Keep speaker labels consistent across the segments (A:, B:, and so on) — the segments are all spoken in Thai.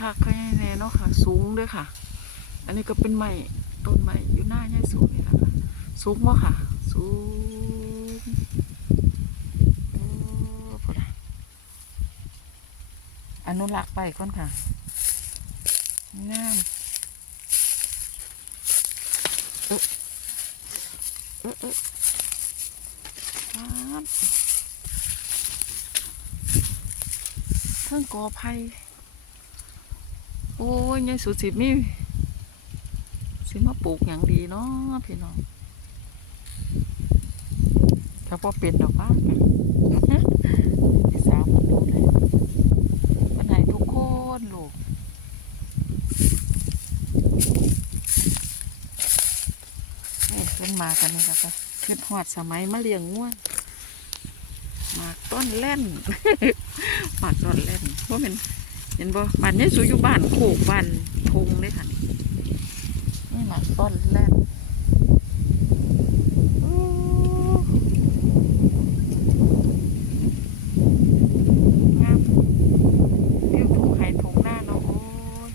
A: ค่ะใครแน่เนาะค่ะ สูงด้วยค่ะ อันนี้ก็เป็นไม้ต้นไม้อยู่หน้าใหญ่สูงนี่แหละค่ะสูงบ่ค่ะ สูงโอ้พุ่นน่ะอนุรักษ์ไปก่อนค่ะงามเอ๊ะเอ๊ะเอ๊ะครับเทิงกอไผ่ โอ้ยยายสุดสิมีสิมาปลูกอย่างดีเนาะพี่น้องถ้าพอเป็นดอกบ้างสาวมาดูเลยวันไหนทุกคนลูกนี่ขึ้นมากันนี่ครับขึ้นหอดสมัยมาเลี้ยงง่วงหมากต้นแล่นหมากต้นแล่นว่าะเป็น เห็นบ่บ้านนี้สูอยู่บ้านโคกบ้านทงเลยค่ะนี่นี่หมากต้นแล่นโอ้งามวิวทุ่งไห่ทุ่งหน้าเนาะโอ้ย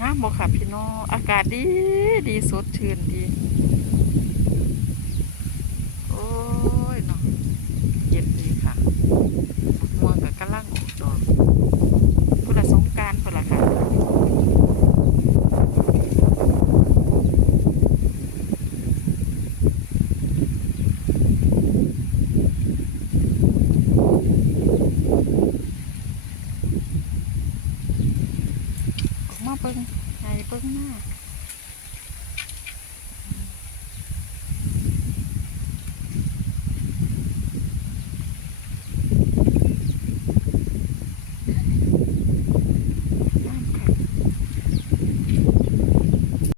A: งามบ่ค่ะพี่น้องอากาศดีดีสดชื่นดี โอ้ยเนาะเย็นดีค่ะม่วงกับกำลังออกดอกพุทธสงกรารพุ่นละค่ะออกมา เบิ่งไงเปิ้งหน้า